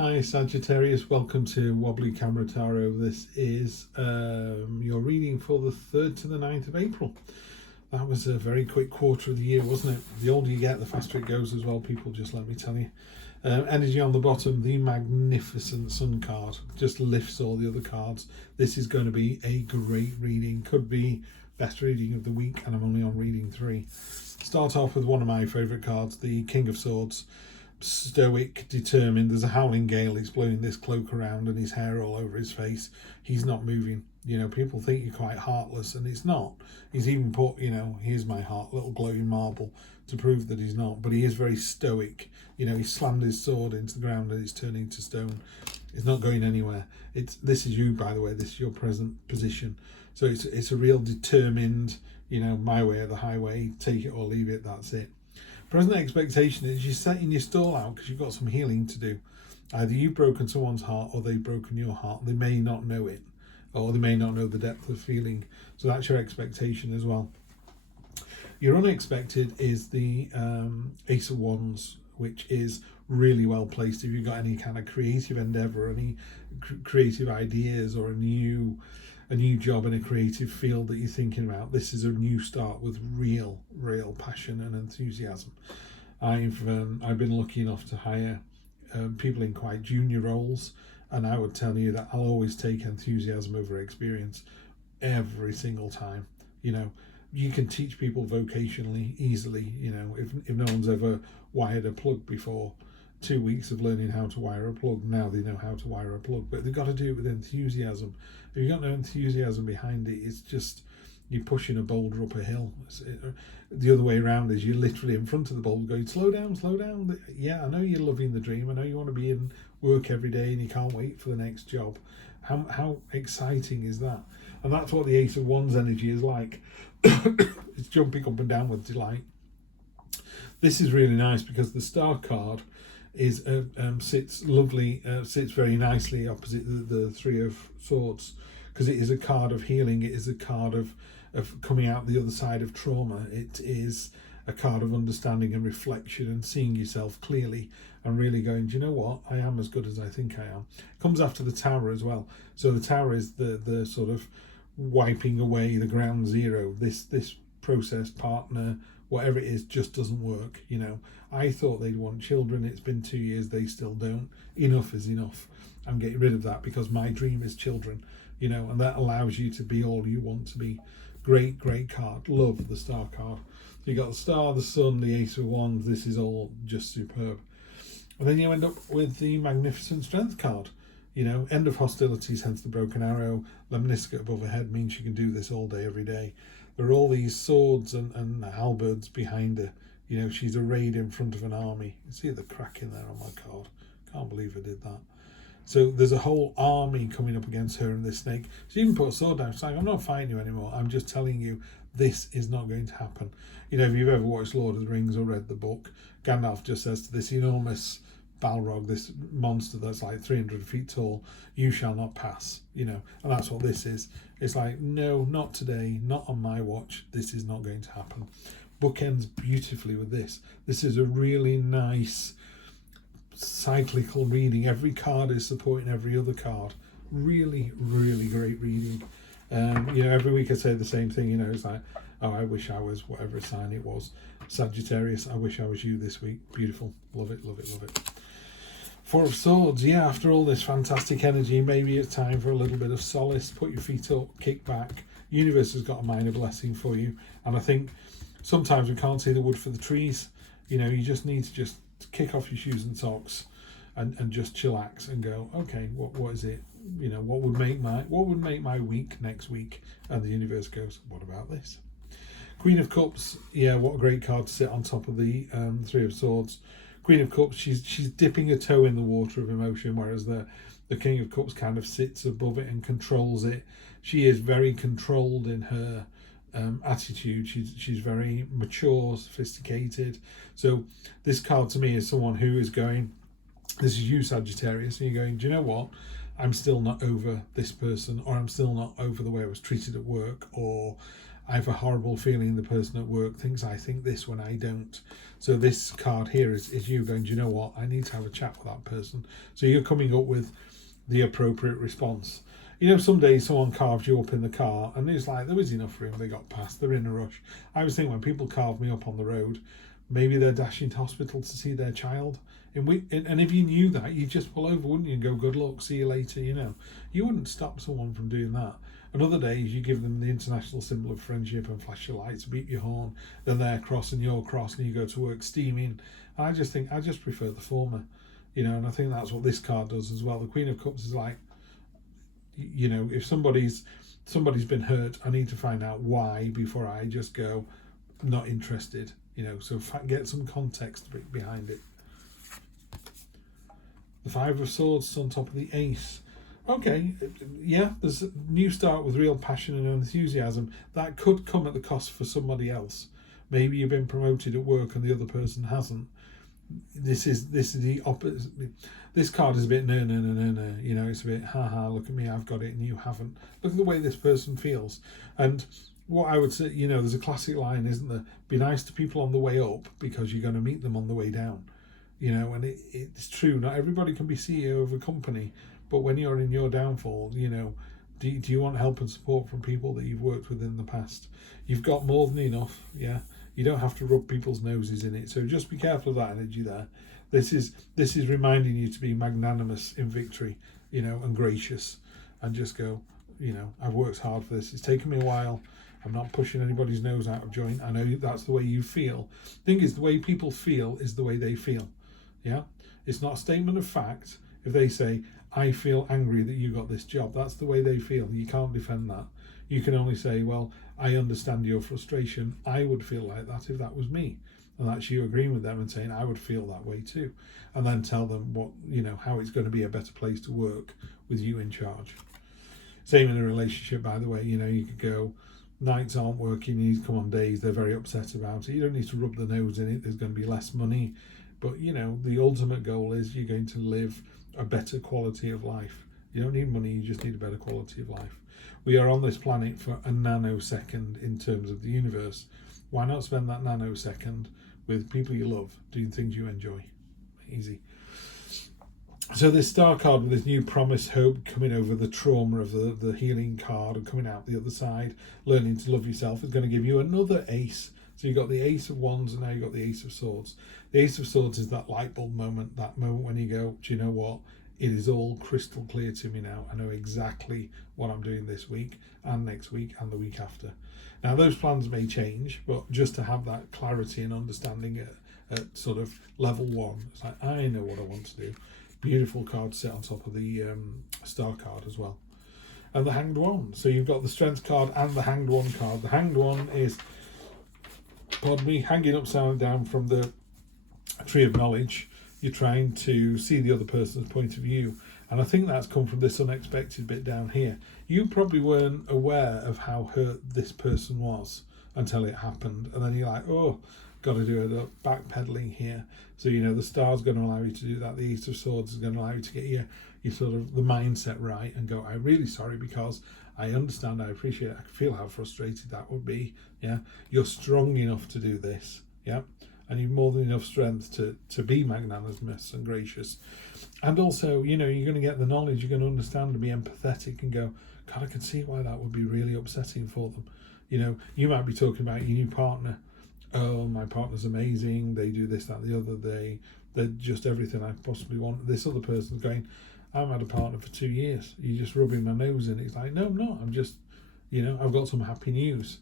Hi Sagittarius, welcome to Wobbly Camera Tarot. This is your reading for the 3rd to the 9th of April. That was a very quick quarter of the year, wasn't it? The older you get, the faster it goes as well, people, just let me tell you. Energy on the bottom, the Magnificent Sun card, just lifts all the other cards. This is going to be a great reading, could be best reading of the week, and I'm only on reading 3. Start off with one of my favourite cards, the King of Swords. Stoic, determined. There's a howling gale. He's blowing this cloak around and his hair all over his face. He's not moving. You know, people think you're quite heartless, and it's not. He's even put, you know, here's my heart, little glowing marble, to prove that he's not. But he is very stoic. You know, he slammed his sword into the ground and it's turning to stone. It's not going anywhere. This is you, by the way. This is your present position. So it's a real determined, you know, my way or the highway. Take it or leave it. That's it. Present expectation is you're setting your stall out because you've got some healing to do. Either you've broken someone's heart or they've broken your heart. They may not know it, or they may not know the depth of feeling. So that's your expectation as well. Your unexpected is the Ace of Wands, which is really well placed if you've got any kind of creative endeavour, any creative ideas, or a new job in a creative field that you're thinking about. This is a new start with real passion and enthusiasm. I've been lucky enough to hire people in quite junior roles, and I would tell you that I'll always take enthusiasm over experience every single time. You know, you can teach people vocationally easily. You know, if no one's ever wired a plug before, 2 weeks of learning how to wire a plug, now they know how to wire a plug, but they've got to do it with enthusiasm. If you've got no enthusiasm behind it, it's just you're pushing a boulder up a hill. The other way around is you're literally in front of the boulder going, slow down. Yeah, I know you're loving the dream. I know you want to be in work every day and you can't wait for the next job. How exciting is that? And that's what the Ace of Wands energy is like. It's jumping up and down with delight. This is really nice because the Star card is sits very nicely opposite the Three of Swords, because it is a card of healing. It is a card of coming out the other side of trauma. It is a card of understanding and reflection and seeing yourself clearly and really going, do you know what, I am as good as I think I am. It comes after the Tower as well. So the Tower is the sort of wiping away the ground zero. This process, partner, whatever it is, just doesn't work. You know, I thought they'd want children. It's been 2 years, they still don't. Enough is enough. I'm getting rid of that because my dream is children, you know, and that allows you to be all you want to be. Great card. Love the Star card. You got the Star, the Sun, the Ace of Wands. This is all just superb. And then you end up with the Magnificent Strength card. You know, end of hostilities, hence the broken arrow. Lemniscate above her head means she can do this all day, every day. There are all these swords and halberds behind her. You know, she's arrayed in front of an army. You see the crack in there on my card. Can't believe I did that. So there's a whole army coming up against her and this snake. She even put a sword down. She's like, I'm not fighting you anymore. I'm just telling you this is not going to happen. You know, if you've ever watched Lord of the Rings or read the book, Gandalf just says to this enormous Balrog, this monster that's like 300 feet tall, you shall not pass, you know. And that's what this is. It's like, no, not today, not on my watch. This is not going to happen. Book ends beautifully with this. This is a really nice cyclical reading. Every card is supporting every other card. Really great reading. You know, every week I say the same thing. You know, it's like, oh, I wish I was whatever sign it was. Sagittarius, I wish I was you this week. Beautiful. Love it. Four of Swords. Yeah, after all this fantastic energy, maybe it's time for a little bit of solace. Put your feet up, kick back. Universe has got a minor blessing for you. And I think sometimes we can't see the wood for the trees. You know, you just need to just kick off your shoes and socks and just chillax and go, okay, what is it? You know, what would make my week next week? And the universe goes, what about this? Queen of Cups. Yeah, what a great card to sit on top of the Three of Swords. Queen of Cups, she's dipping a toe in the water of emotion, whereas the King of Cups kind of sits above it and controls it. She is very controlled in her attitude. She's very mature, sophisticated. So this card to me is someone who is going, this is you, Sagittarius, and you're going, do you know what? I'm still not over this person, or I'm still not over the way I was treated at work, or I have a horrible feeling the person at work thinks I think this when I don't. So this card here is you going, do you know what? I need to have a chat with that person. So you're coming up with the appropriate response. You know, some days someone carves you up in the car and it's like, there was enough room, they got past, they're in a rush. I was thinking when people carve me up on the road, maybe they're dashing to hospital to see their child. And if you knew that, you'd just pull over, wouldn't you, and go, good luck, see you later, you know. You wouldn't stop someone from doing that. And other days, you give them the international symbol of friendship and flash your lights, beat your horn, then they're cross and you're cross, and you go to work steaming. And I just prefer the former, you know, and I think that's what this card does as well. The Queen of Cups is like, you know, if somebody's been hurt, I need to find out why before I just go, not interested, you know, so get some context behind it. The Five of Swords on top of the Ace. Okay, yeah, there's a new start with real passion and enthusiasm. That could come at the cost for somebody else. Maybe you've been promoted at work and the other person hasn't. This is the opposite. This card is a bit no. You know, it's a bit look at me, I've got it and you haven't. Look at the way this person feels. And what I would say, you know, there's a classic line, isn't there? Be nice to people on the way up because you're going to meet them on the way down. You know, and it's true. Not everybody can be CEO of a company, but when you're in your downfall, you know, do you want help and support from people that you've worked with in the past? You've got more than enough, yeah. You don't have to rub people's noses in it. So just be careful of that energy there. This is reminding you to be magnanimous in victory, you know, and gracious, and just go, you know, I've worked hard for this. It's taken me a while. I'm not pushing anybody's nose out of joint. I know that's the way you feel. Thing is, the way people feel is the way they feel. Yeah, it's not a statement of fact. If they say, I feel angry that you got this job, that's the way they feel. You can't defend that. You can only say, well, I understand your frustration. I would feel like that if that was me. And that's you agreeing with them and saying, I would feel that way too. And then tell them what, you know, how it's going to be a better place to work with you in charge. Same in a relationship, by the way. You know, you could go, nights aren't working, you need to come on days, they're very upset about it. You don't need to rub the nose in it. There's going to be less money. But, you know, the ultimate goal is you're going to live a better quality of life. You don't need money, you just need a better quality of life. We are on this planet for a nanosecond in terms of the universe. Why not spend that nanosecond with people you love, doing things you enjoy? Easy. So this star card with this new promise, hope, coming over the trauma of the healing card and coming out the other side, learning to love yourself, is going to give you another ace. So you've got the Ace of Wands and now you've got the Ace of Swords. The Ace of Swords is that light bulb moment, that moment when you go, do you know what? It is all crystal clear to me now. I know exactly what I'm doing this week and next week and the week after. Now those plans may change, but just to have that clarity and understanding at sort of level one, it's like, I know what I want to do. Beautiful card to sit on top of the star card as well. And the Hanged One. So you've got the Strength card and the Hanged One card. The Hanged One is, pardon me, hanging upside down from the Tree of Knowledge. You're trying to see the other person's point of view. And I think that's come from this unexpected bit down here. You probably weren't aware of how hurt this person was until it happened. And then you're like, oh, got to do a backpedaling here. So, you know, the star's going to allow you to do that. The Ace of Swords is going to allow you to get your sort of the mindset right and go, I'm really sorry because I understand, I appreciate it, I can feel how frustrated that would be. Yeah, you're strong enough to do this. Yeah, and you've more than enough strength to be magnanimous and gracious. And also, you know, you're going to get the knowledge, you're going to understand and be empathetic and go, God, I can see why that would be really upsetting for them. You know, you might be talking about your new partner. Oh, my partner's amazing, they do this, that, the other, they're just everything I possibly want. This other person's going, I've had a partner for 2 years, you're just rubbing my nose in it. It's like, no, I'm not, I'm just, you know, I've got some happy news.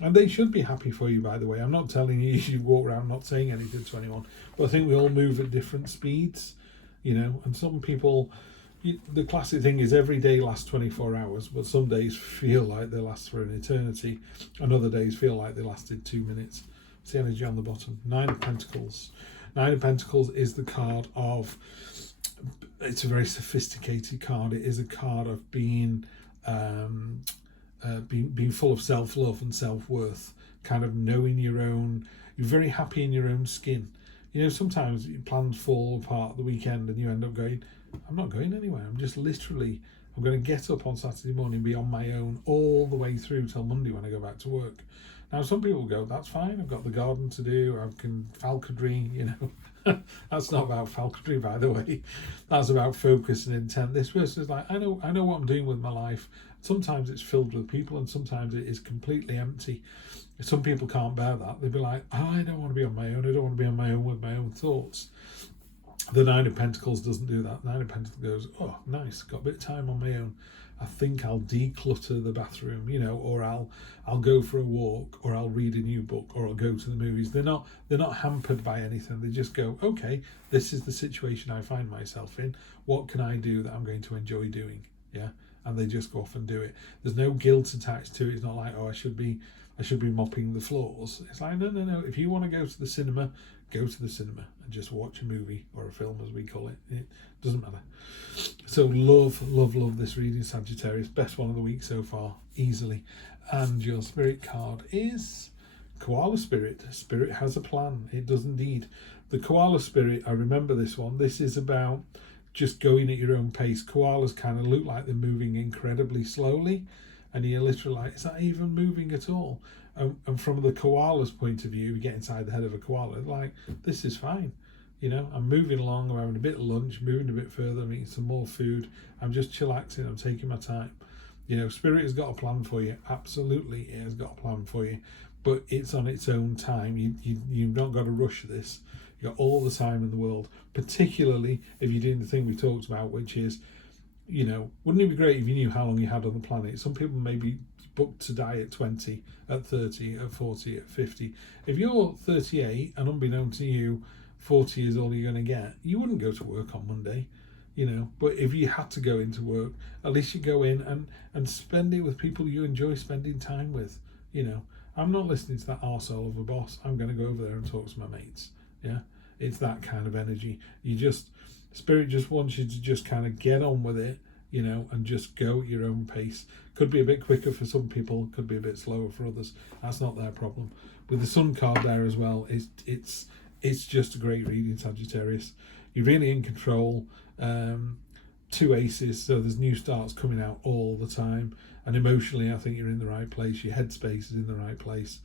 And they should be happy for you, by the way. I'm not telling you should walk around not saying anything to anyone, but I think we all move at different speeds, you know, and some people, the classic thing is every day lasts 24 hours, but some days feel like they last for an eternity, and other days feel like they lasted 2 minutes. It's the energy on the bottom. Nine of Pentacles. Nine of Pentacles is the card of, it's a very sophisticated card. It is a card of being full of self-love and self-worth, kind of knowing your own, you're very happy in your own skin. You know, sometimes plans fall apart the weekend and you end up going, I'm not going anywhere. I'm just literally, I'm going to get up on Saturday morning, be on my own all the way through till Monday when I go back to work. Now, some people go, that's fine, I've got the garden to do, I can falconry, you know. That's not about falconry, by the way. That's about focus and intent. This person's like, I know what I'm doing with my life. Sometimes it's filled with people and sometimes it is completely empty. Some people can't bear that. They'll be like, I don't want to be on my own. I don't want to be on my own with my own thoughts. The Nine of Pentacles doesn't do that. Nine of Pentacles goes, oh, nice, got a bit of time on my own. I think I'll declutter the bathroom, you know, or I'll go for a walk, or I'll read a new book, or I'll go to the movies. They're not hampered by anything. They just go, okay, this is the situation I find myself in. What can I do that I'm going to enjoy doing? Yeah, and they just go off and do it. There's no guilt attached to it. It's not like, oh, I should be mopping the floors. It's like, no. If you want to go to the cinema, go to the cinema and just watch a movie or a film, as we call it. It doesn't matter. So love this reading, Sagittarius. Best one of the week so far, easily. And your spirit card is Koala Spirit. Spirit has a plan. It does indeed. The Koala Spirit, I remember this one. This is about just going at your own pace. Koalas kind of look like they're moving incredibly slowly. And you're literally like, is that even moving at all? And from the koala's point of view, you get inside the head of a koala, like, this is fine. You know, I'm moving along, I'm having a bit of lunch, moving a bit further, I'm eating some more food, I'm just chillaxing, I'm taking my time. You know, Spirit has got a plan for you. Absolutely, it has got a plan for you. But it's on its own time. You've not got to rush this. You've got all the time in the world, particularly if you're doing the thing we talked about, which is, you know, wouldn't it be great if you knew how long you had on the planet? Some people may be booked to die at 20, at 30, at 40, at 50. If you're 38 and unbeknown to you, 40 is all you're going to get, you wouldn't go to work on Monday, you know. But if you had to go into work, at least you go in and spend it with people you enjoy spending time with, you know. I'm not listening to that arsehole of a boss. I'm going to go over there and talk to my mates, yeah. It's that kind of energy. Spirit just wants you to just kind of get on with it, you know, and just go at your own pace. Could be a bit quicker for some people, could be a bit slower for others. That's not their problem. With the Sun card there as well, it's just a great reading, Sagittarius. You're really in control. 2 aces, so there's new starts coming out all the time. And emotionally, I think you're in the right place. Your headspace is in the right place.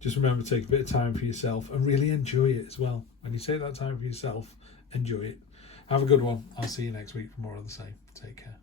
Just remember to take a bit of time for yourself and really enjoy it as well. When you take that time for yourself, enjoy it. Have a good one. I'll see you next week for more of the same. Take care.